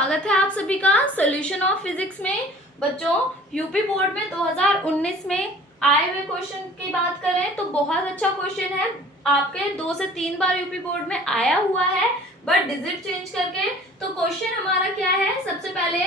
स्वागत है आप सभी का सॉल्यूशन ऑफ फिजिक्स में। बच्चों, यूपी बोर्ड में 2019 में आए हुए क्वेश्चन की बात करें तो बहुत अच्छा क्वेश्चन है। आपके 2 से 3 बार यूपी बोर्ड में आया हुआ है, बट डिजिट चेंज करके। तो क्वेश्चन हमारा क्या है? सबसे पहले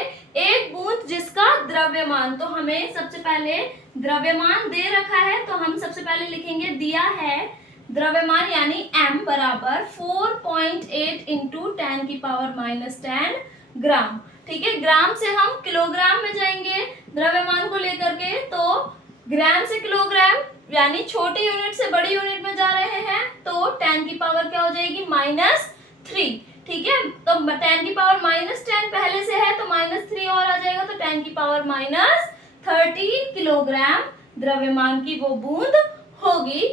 एक बूंद जिसका द्रव्यमान, तो हमें सबसे पहले द्रव्यमान दे रखा है, तो हम सबसे पहले लिखेंगे दिया है द्रव्यमान यानी m बराबर 4.8 इंटू 10⁻⁻10 ग्राम। ठीक है, ग्राम से हम किलोग्राम में जाएंगे द्रव्यमान को लेकर के, तो ग्राम से किलोग्राम यानी छोटी यूनिट से बड़ी यूनिट में जा रहे हैं, तो 10 की पावर क्या हो जाएगी? -3। ठीक है, तो 10 की पावर -10 पहले से है तो -3 और आ जाएगा, तो 10 की पावर -13 किलोग्राम द्रव्यमान की वो बूंद होगी।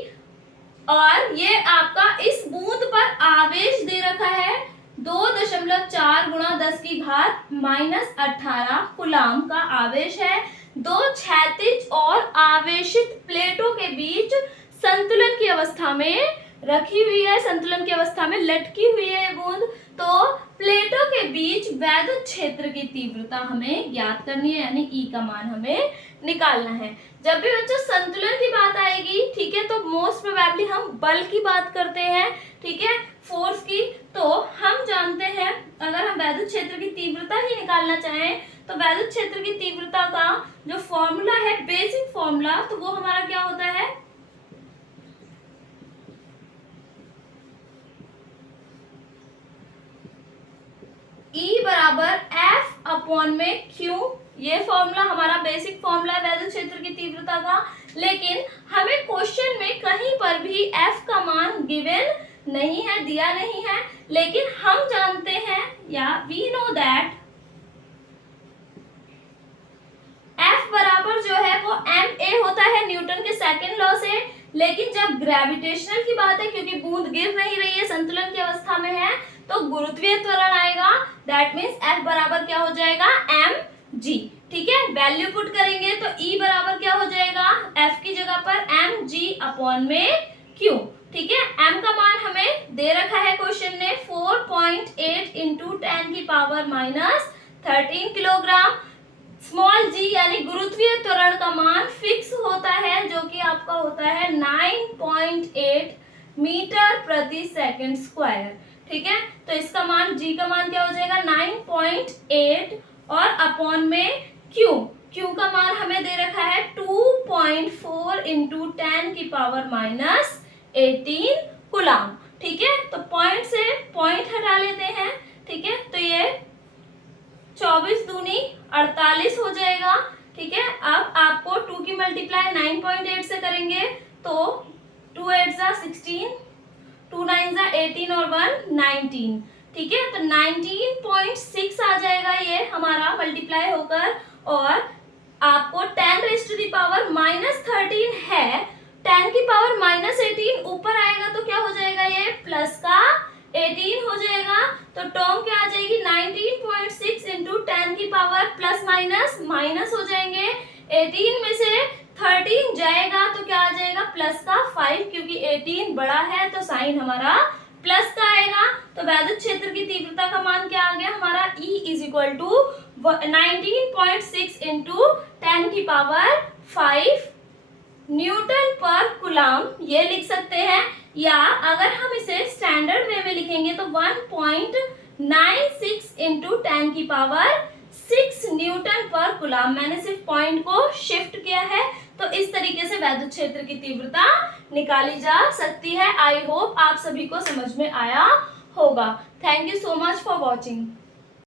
और ये आपका इस बूंद पर आवेश दे रखा है 2.4 गुणा 10 की घात -18 कूलाम का आवेश है। दो क्षैतिज और आवेशित प्लेटों के बीच संतुलन की अवस्था में रखी हुई है, संतुलन की अवस्था में लटकी हुई है ये बूंद। तो प्लेटों के बीच वैद्युत क्षेत्र की तीव्रता हमें ज्ञात करनी है, यानी ई का मान हमें निकालना है। जब भी बच्चों संतुलन की बात आएगी, ठीक है, तो मोस्ट प्रोबेबली हम बल की बात करते हैं, ठीक है, फोर्स की। तो हम जानते हैं अगर हम वैद्युत क्षेत्र की तीव्रता ही निकालना चाहें तो वैद्युत क्षेत्र की तीव्रता का जो फॉर्मूला है, बेसिक फॉर्मूला, तो वो हमारा क्या होता है? E बराबर F अपॉन में Q। ये फॉर्मूला हमारा बेसिक फॉर्मूला है वैद्युत क्षेत्र की तीव्रता का। लेकिन हमें क्वेश्चन में कहीं पर भी F का मान गिवन नहीं है, दिया नहीं है, लेकिन हम जानते हैं या वी नो दैट F बराबर जो है वो ma होता है न्यूटन के सेकंड लॉ से। लेकिन जब ग्रेविटेशनल की बात है, क्योंकि बूंद गिर नहीं रही है, संतुलन की अवस्था में है, तो गुरुत्वीय त्वरण आएगा। दैट मीन्स F बराबर क्या हो जाएगा? mg। ठीक है, वैल्यू पुट करेंगे तो E बराबर क्या हो जाएगा? F की जगह पर mg अपॉन में Q। ठीक है, m का मान हमें दे रखा है क्वेश्चन ने 4.8 इंटू 10 की पावर -13 किलोग्राम। स्मॉल g यानी गुरुत्वीय त्वरण का मान फिक्स होता है, जो कि आपका होता है 9.8 मीटर प्रति सेकंड स्क्वायर। ठीक है, तो इसका मान g का मान क्या हो जाएगा? 9.8 और अपॉन में q का मान हमें दे रखा है 2.4 इंटू 10 की पावर -18 कूलाम। ठीक है, तो पॉइंट से पॉइंट हटा लेते हैं। ठीक है, तो ये 24 दूनी 48 हो जाएगा। ठीक है, अब आपको 2 की मल्टीप्लाई 9.8 से करेंगे तो 2 8 जा 16, 2 9 जा 18 और 1 19। ठीक है, तो 19.6 आ जाएगा ये हमारा मल्टीप्लाई होकर। और आपको 10 रेज़ टू दी पावर -13 है, 10 की पावर -18 ऊपर आएगा तो क्या हो जाएगा? ये प्लस का 18 हो जाएगा। तो टर्म क्या आ जाएगी? 19.6 इंटू 10 की पावर प्लस माइनस हो जाएंगे। 18 में से 13 जाएगा तो क्या आ जाएगा? प्लस का 5, क्योंकि 18 बड़ा है तो साइन हमारा प्लस का आएगा। तो वैद्युत क्षेत्र की तीव्रता का मान क्या आ गया हमारा? E is equal to 19.6 into 10 की पावर 5 न्यूटन पर कूलाम, ये लिख सकते हैं। या अगर हम इसे स्टैंडर्ड वे में लिखेंगे तो 1.96 इंटू 10 की पावर 6 न्यूटन पर कूलाम। मैंने सिर्फ पॉइंट को शिफ्ट किया है, तो इस तरीके से वैद्युत क्षेत्र की तीव्रता निकाली जा सकती है। आई होप आप सभी को समझ में आया होगा। Thank you so much for watching.